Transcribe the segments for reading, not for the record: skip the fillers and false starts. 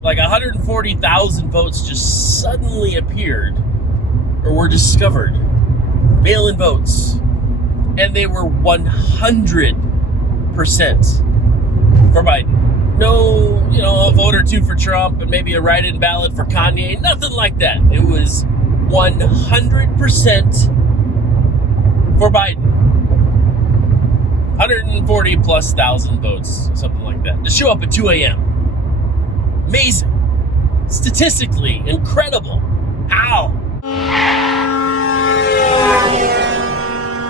Like 140,000 votes just suddenly appeared or were discovered. Mail-in votes. And they were 100% for Biden. No, a vote or two for Trump and maybe a write-in ballot for Kanye. Nothing like that. It was 100% for Biden. 140 plus thousand votes, something like that, to show up at 2 a.m. Amazing. Statistically incredible. How?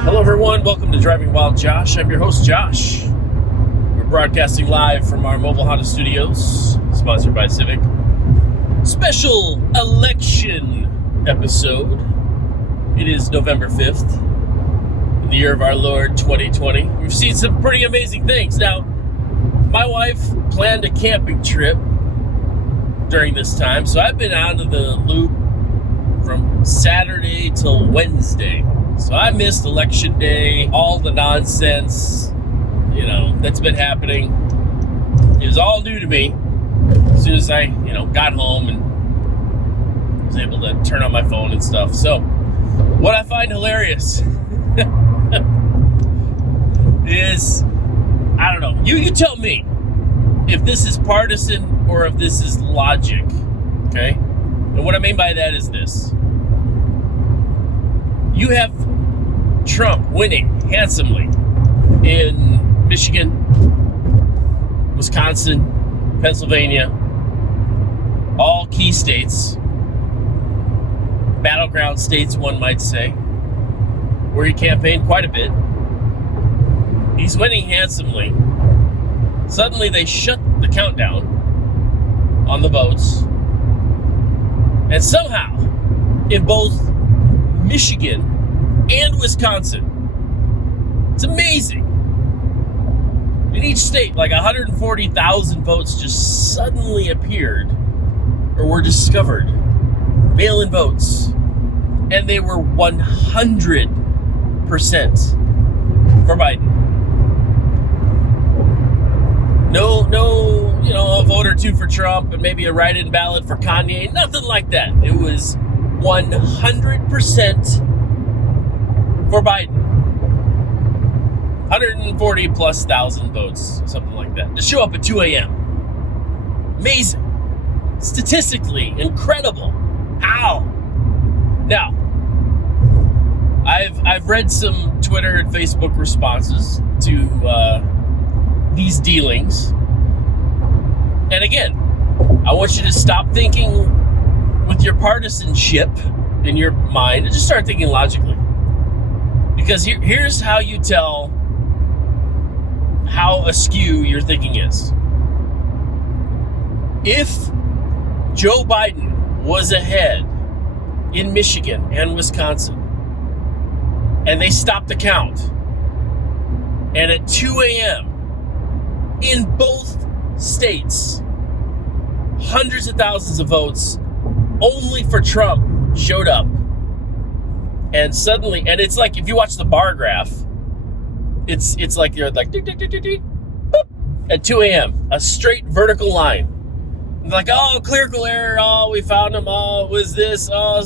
Hello, everyone. Welcome to Driving Wild Josh. I'm your host, Josh. We're broadcasting live from our mobile Honda studios, sponsored by Civic. Special election episode. It is November 5th, in the year of our Lord 2020. We've seen some pretty amazing things. Now, my wife planned a camping trip during this time, so I've been out of the loop from Saturday till Wednesday. So I missed election day, all the nonsense, that's been happening. It was all new to me. As soon as I, got home and was able to turn on my phone and stuff. So what I find hilarious is, I don't know, you tell me if this is partisan or if this is logic, okay? And what I mean by that is this. You have Trump winning handsomely in Michigan, Wisconsin, Pennsylvania, all key states, battleground states, one might say, where he campaigned quite a bit. He's winning handsomely. Suddenly they shut the countdown on the votes. And somehow, in both Michigan and Wisconsin, it's amazing. In each state, like 140,000 votes just suddenly appeared or were discovered. Mail-in votes. And they were 100% for Biden. No, a vote or two for Trump and maybe a write-in ballot for Kanye. Nothing like that. It was 100% for Biden. 140 plus thousand votes, something like that, to show up at 2 a.m. Amazing. Statistically incredible. How? Now, I've read some Twitter and Facebook responses to these dealings. And again, I want you to stop thinking with your partisanship in your mind and just start thinking logically. Because here's how you tell how askew your thinking is. If Joe Biden was ahead in Michigan and Wisconsin, and they stopped the count, and at 2 a.m., in both states, hundreds of thousands of votes only for Trump showed up. And suddenly, and it's like if you watch the bar graph, it's like you're like boop, at 2 a.m., a straight vertical line. Like, oh, clerical error, oh, we found him, oh, it was this, oh,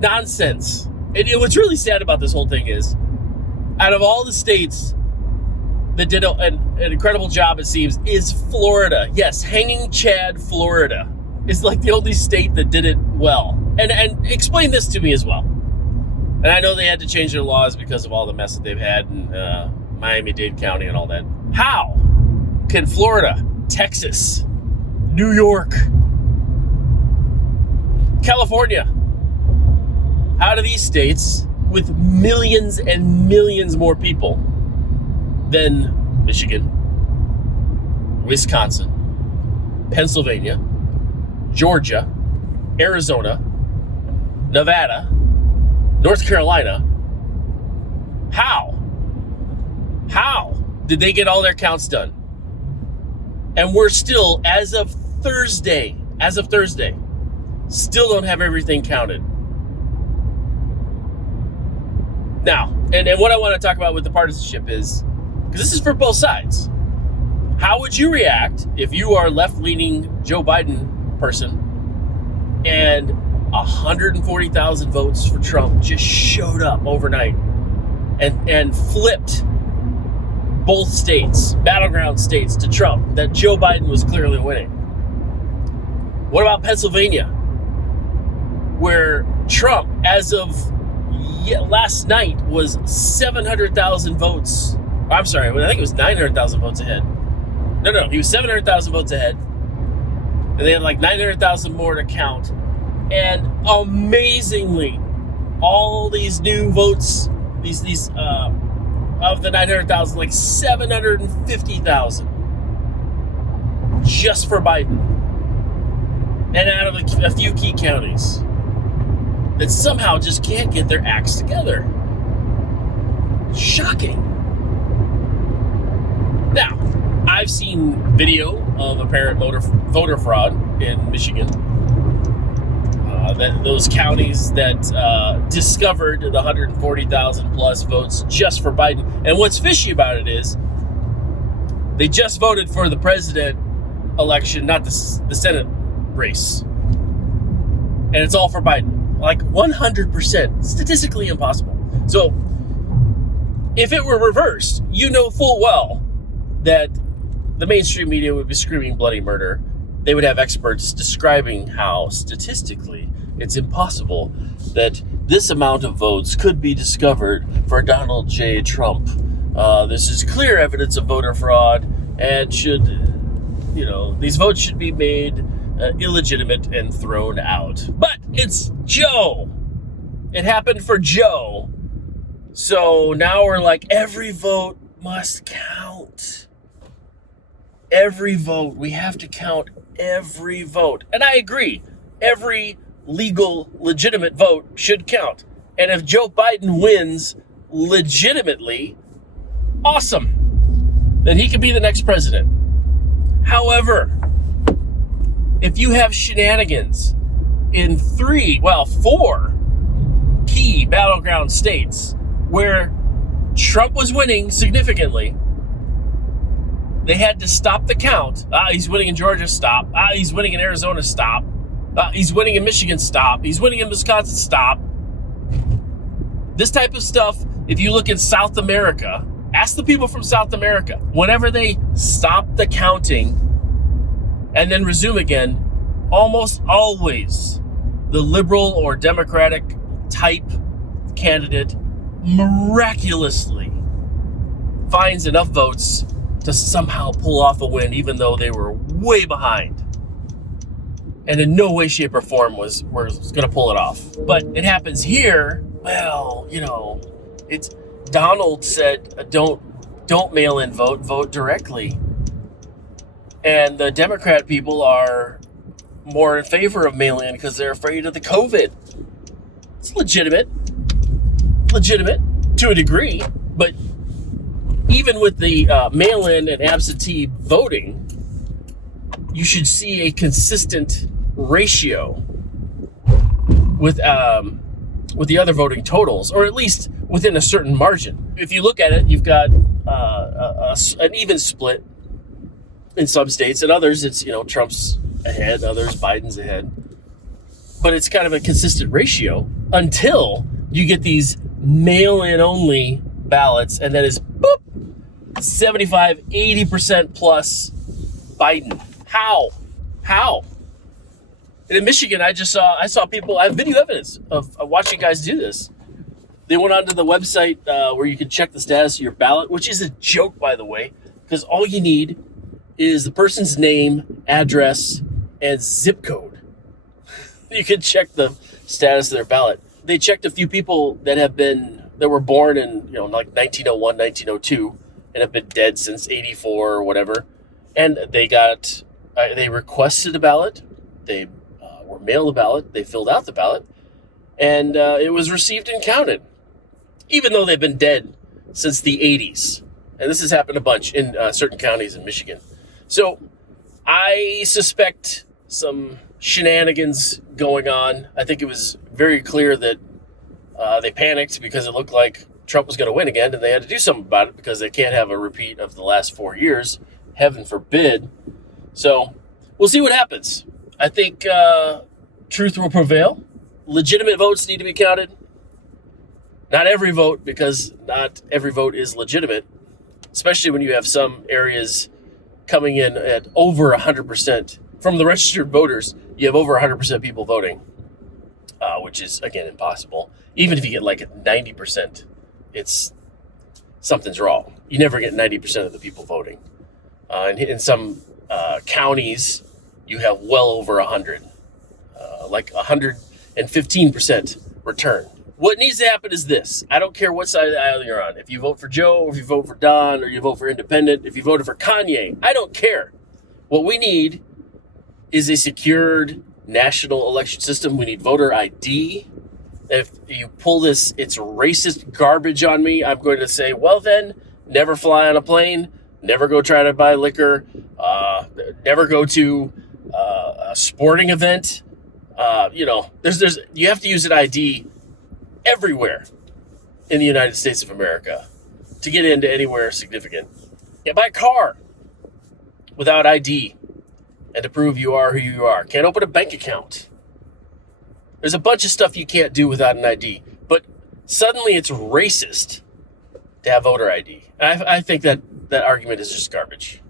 nonsense. And what's really sad about this whole thing is, out of all the states that did an incredible job, it seems, is Florida. Yes, Hanging Chad, Florida is like the only state that did it well. And explain this to me as well. And I know they had to change their laws because of all the mess that they've had in Miami-Dade County and all that. How can Florida, Texas, New York, California, how do these states with millions and millions more people than Michigan, Wisconsin, Pennsylvania, Georgia, Arizona, Nevada, North Carolina, how did they get all their counts done? And we're still, as of Thursday, still don't have everything counted. Now, and what I want to talk about with the partisanship is, because this is for both sides. How would you react if you are a left-leaning Joe Biden person and 140,000 votes for Trump just showed up overnight and flipped both states, battleground states, to Trump, that Joe Biden was clearly winning? What about Pennsylvania, where Trump, as of last night, was 700,000 votes. I'm sorry, I think it was 900,000 votes ahead. No, he was 700,000 votes ahead. And they had like 900,000 more to count. And amazingly, all these new votes, these of the 900,000, like 750,000 just for Biden. And out of a few key counties that somehow just can't get their acts together. Shocking. Now, I've seen video of apparent voter fraud in Michigan. Those counties that discovered the 140,000 plus votes just for Biden. And what's fishy about it is they just voted for the president election, not the Senate race. And it's all for Biden. Like 100%. Statistically impossible. So if it were reversed, you know full well that the mainstream media would be screaming bloody murder. They would have experts describing how statistically it's impossible that this amount of votes could be discovered for Donald J. Trump. This is clear evidence of voter fraud and these votes should be made illegitimate and thrown out. But it's Joe. It happened for Joe. So now we're like, every vote must count. Every vote. We have to count every vote. And I agree. Every legal, legitimate vote should count. And if Joe Biden wins legitimately, awesome. Then he could be the next president. However, if you have shenanigans in 4 key battleground states where Trump was winning significantly, they had to stop the count. He's winning in Georgia, stop. He's winning in Arizona, stop. He's winning in Michigan, stop. He's winning in Wisconsin, stop. This type of stuff, if you look in South America, ask the people from South America, whenever they stop the counting and then resume again, almost always the liberal or Democratic type candidate miraculously finds enough votes to somehow pull off a win, even though they were way behind. And in no way, shape, or form was going to pull it off. But it happens here. Well, it's Donald said, don't mail in vote directly. And the Democrat people are more in favor of mail-in because they're afraid of the COVID. It's legitimate to a degree, but even with the mail-in and absentee voting, you should see a consistent ratio with the other voting totals, or at least within a certain margin. If you look at it, you've got an even split in some states, and others it's Trump's ahead, others Biden's ahead. But it's kind of a consistent ratio until you get these mail-in only ballots, and then it's 75-80% plus Biden. How? And in Michigan, I saw people. I have video evidence of watching guys do this. They went onto the website where you can check the status of your ballot, which is a joke, by the way, because all you need is the person's name, address, and zip code. You can check the status of their ballot. They checked a few people that were born in like 1901, 1902, and have been dead since 84 or whatever. And they requested a ballot. They were mailed a ballot. They filled out the ballot, and it was received and counted, even though they've been dead since the 80s. And this has happened a bunch in certain counties in Michigan. So I suspect some shenanigans going on. I think it was very clear that they panicked because it looked like Trump was going to win again, and they had to do something about it because they can't have a repeat of the last 4 years heaven forbid. So we'll see what happens. I think truth will prevail. Legitimate votes need to be counted. Not every vote, because not every vote is legitimate, especially when you have some areas coming in at over 100%. From the registered voters, you have over 100% people voting, which is, again, impossible. Even if you get like 90%, something's wrong. You never get 90% of the people voting. In some counties, you have well over 100, like 115% return. What needs to happen is this. I don't care what side of the aisle you're on. If you vote for Joe, or if you vote for Don, or you vote for Independent, if you voted for Kanye, I don't care. What we need is a secured national election system. We need voter ID. If you pull this, it's racist garbage on me, I'm going to say, well then, never fly on a plane, never go try to buy liquor, never go to a sporting event. You have to use an ID everywhere in the United States of America to get into anywhere significant. Can't buy a car without ID and to prove you are who you are. Can't open a bank account. There's a bunch of stuff you can't do without an ID, but suddenly it's racist to have voter ID. And I think that argument is just garbage.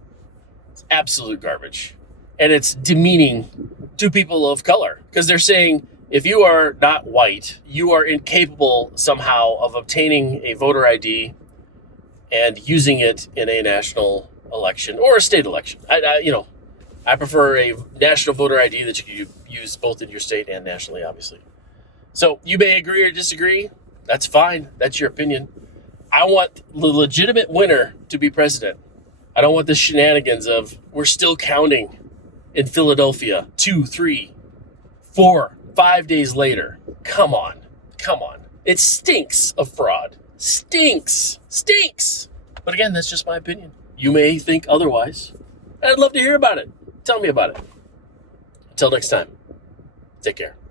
It's absolute garbage. And it's demeaning to people of color, because they're saying, if you are not white, you are incapable somehow of obtaining a voter ID and using it in a national election or a state election. I prefer a national voter ID that you can use both in your state and nationally, obviously. So you may agree or disagree. That's fine. That's your opinion. I want the legitimate winner to be president. I don't want the shenanigans of we're still counting in Philadelphia 2, 3, 4, 5 days later. Come on. It stinks of fraud. Stinks. But again, that's just my opinion. You may think otherwise. I'd love to hear about it. Tell me about it. Until next time, take care.